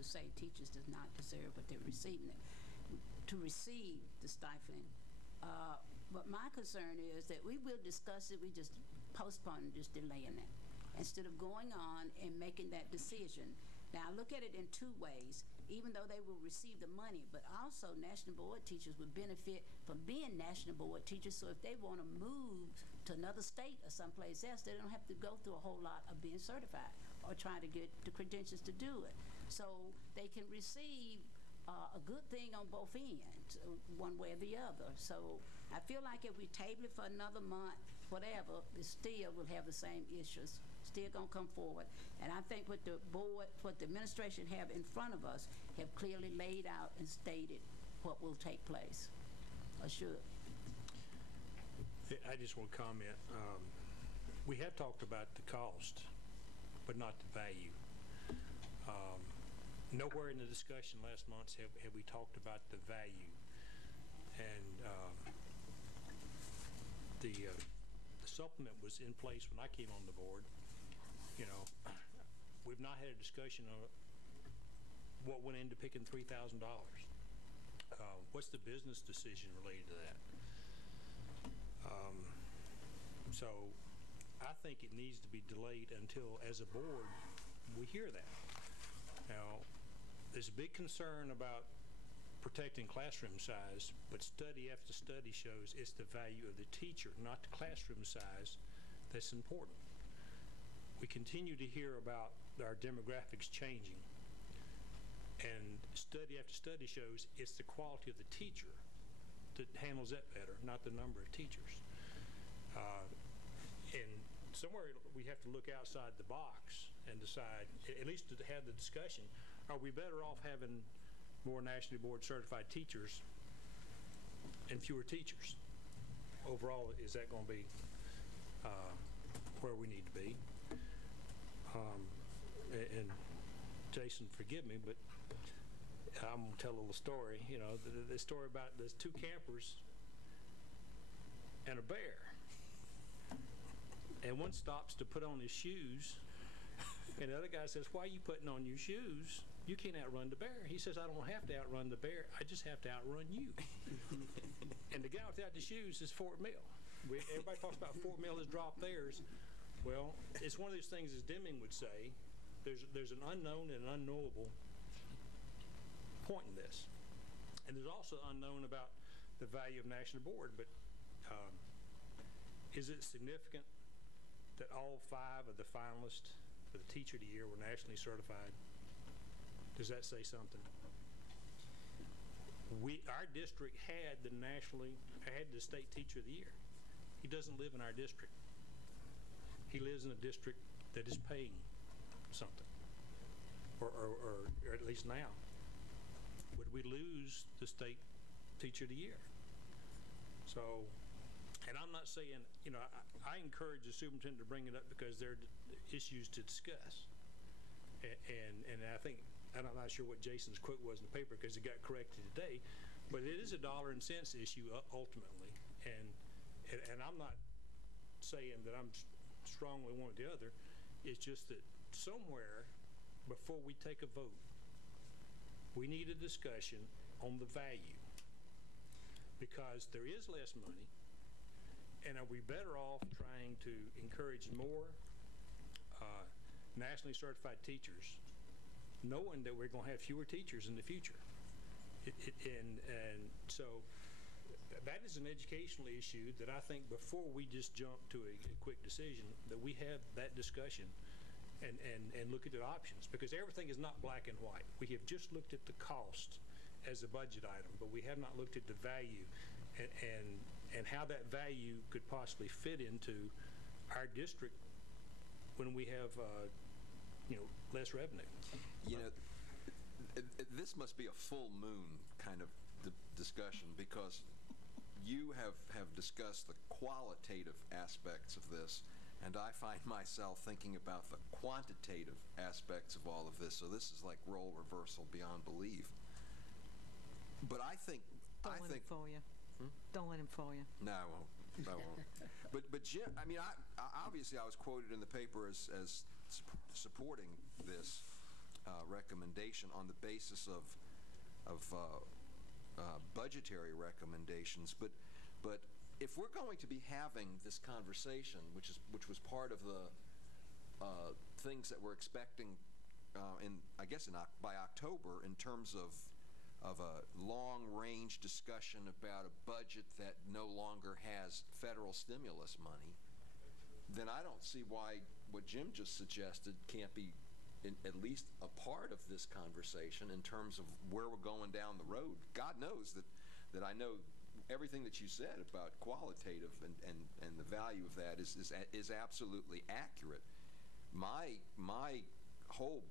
to say teachers does not deserve what they're receiving, to receive the stipend. But my concern is that we will discuss it, we just postpone, just delaying it, instead of going on and making that decision. Now, I look at it in two ways, even though they will receive the money, but also national board teachers would benefit from being national board teachers, so if they want to move to another state or someplace else, they don't have to go through a whole lot of being certified or trying to get the credentials to do it. So they can receive a good thing on both ends, one way or the other. So I feel like if we table it for another month, whatever, it still will have the same issues, still gonna come forward. And I think what the board, what the administration have in front of us, have clearly laid out and stated what will take place, or should. I just want to comment. We have talked about the cost, but not the value. Nowhere in the discussion last month have we talked about the value. And the supplement was in place when I came on the board. You know, we've not had a discussion on what went into picking $3,000. What's the business decision related to that? So I think it needs to be delayed until, as a board, we hear that. Now, there's a big concern about protecting classroom size, but study after study shows it's the value of the teacher, not the classroom size, that's important. We continue to hear about our demographics changing, and study after study shows it's the quality of the teacher that handles that better, not the number of teachers. And somewhere we have to look outside the box and decide, at least to have the discussion, are we better off having more nationally board certified teachers and fewer teachers? Overall, is that going to be where we need to be? And Jason, forgive me, but I'm going to tell a little story. You know, the story about there's two campers and a bear. And one stops to put on his shoes, and the other guy says, "Why are you putting on your shoes? You can't outrun the bear." He says, "I don't have to outrun the bear. I just have to outrun you." And the guy without the shoes is Fort Mill. Everybody talks about Fort Mill has dropped theirs. Well, it's one of those things, as Deming would say, there's an unknown and an unknowable point in this. And there's also unknown about the value of national board, but is it significant that all 5 of the finalists for the Teacher of the Year were nationally certified? Does that say something? Our district had the state Teacher of the Year. He doesn't live in our district. He lives in a district that is paying something, or at least now. Would we lose the state Teacher of the Year? So, and I'm not saying, you know, I encourage the superintendent to bring it up because there are issues to discuss. And I think, and I'm not sure what Jason's quote was in the paper because it got corrected today, but it is a dollar and cents issue ultimately. And I'm not saying that I'm strongly one or the other. It's just that somewhere before we take a vote, we need a discussion on the value, because there is less money. And are we better off trying to encourage more nationally certified teachers, knowing that we're going to have fewer teachers in the future? And so that is an educational issue that I think before we just jump to a quick decision, that we have that discussion and look at the options, because everything is not black and white. We have just looked at the cost as a budget item, but we have not looked at the value and how that value could possibly fit into our district when we have less revenue. You know, this must be a full moon kind of discussion, because you have discussed the qualitative aspects of this, and I find myself thinking about the quantitative aspects of all of this. So this is like role reversal beyond belief. But I think Don't let him fool you. Don't let him fool you. No, I won't. I won't. But Jim, I mean, obviously I was quoted in the paper as supporting this. recommendation on the basis of budgetary recommendations, but if we're going to be having this conversation, which was part of the things that we're expecting by October, in terms of a long-range discussion about a budget that no longer has federal stimulus money, then I don't see why what Jim just suggested can't be at least a part of this conversation in terms of where we're going down the road. God knows that I know everything that you said about qualitative and the value of that is absolutely accurate. My whole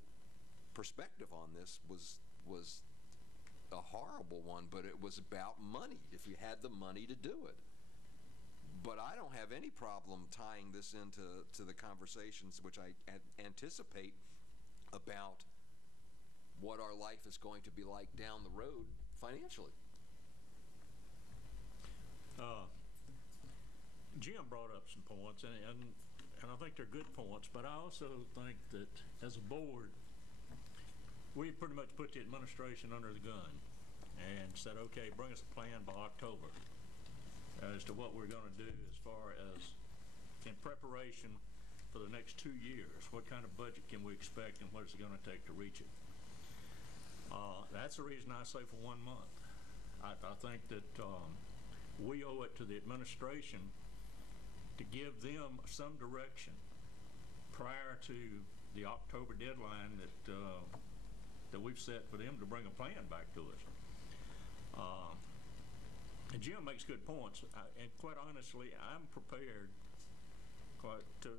perspective on this was a horrible one, but it was about money, if you had the money to do it. But I don't have any problem tying this into the conversations which I anticipate about what our life is going to be like down the road financially. Jim brought up some points, and I think they're good points, but I also think that as a board, we pretty much put the administration under the gun and said, okay, bring us a plan by October as to what we're going to do as far as in preparation for the next 2 years. What kind of budget can we expect, and what is it going to take to reach it? That's the reason I say for 1 month. I think that we owe it to the administration to give them some direction prior to the October deadline that we've set for them to bring a plan back to us. And Jim makes good points, and quite honestly, I'm prepared to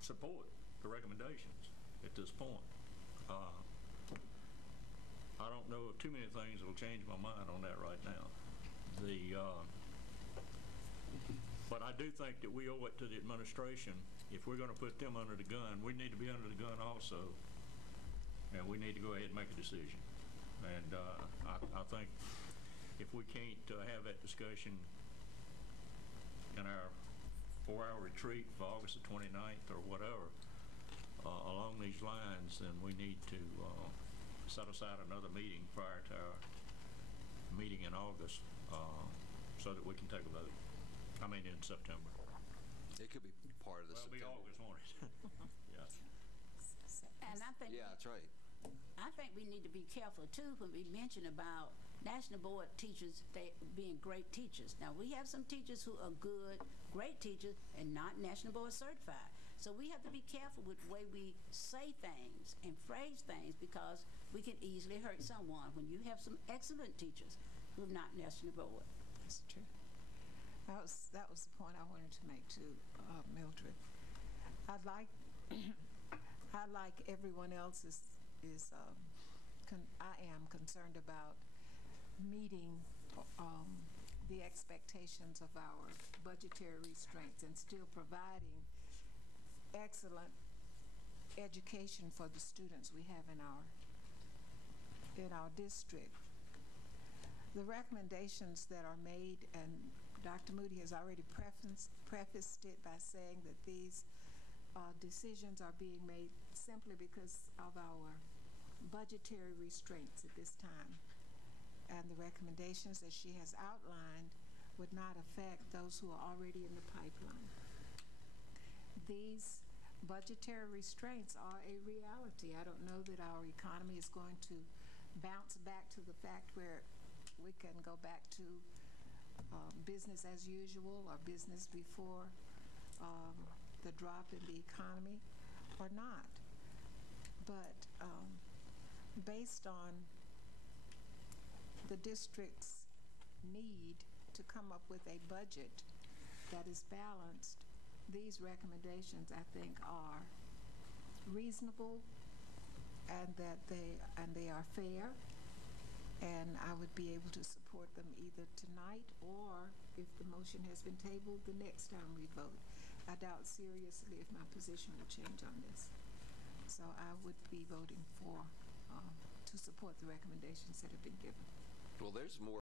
support the recommendations at this point. I don't know of too many things that will change my mind on that right now. But I do think that we owe it to the administration. If we're going to put them under the gun, we need to be under the gun also, and we need to go ahead and make a decision. And I think if we can't have that discussion in our 4-hour retreat for August the 29th or whatever, along these lines, then we need to set aside another meeting prior to our meeting in August so that we can take a vote. I mean, in September. It could be part of the September. It'll be August, won't it? Yeah. And I think Yeah, that's right. I think we need to be careful too when we mention about National Board teachers being great teachers. Now, we have some teachers who are good, great teachers, and not National Board certified. So we have to be careful with the way we say things and phrase things, because we can easily hurt someone when you have some excellent teachers who are not National Board. That's true. That was the point I wanted to make to Mildred. I like everyone else I am concerned about meeting the expectations of our budgetary restraints and still providing excellent education for the students we have in our district. The recommendations that are made, and Dr. Moody has already prefaced it by saying that these decisions are being made simply because of our budgetary restraints at this time. And the recommendations that she has outlined would not affect those who are already in the pipeline. These budgetary restraints are a reality. I don't know that our economy is going to bounce back to the fact where we can go back to business as usual or business before the drop in the economy or not. But based on the district's need to come up with a budget that is balanced, these recommendations, I think, are reasonable and that they are fair, and I would be able to support them either tonight or, if the motion has been tabled, the next time we vote. I doubt seriously if my position will change on this. So I would be voting for to support the recommendations that have been given. Well, there's more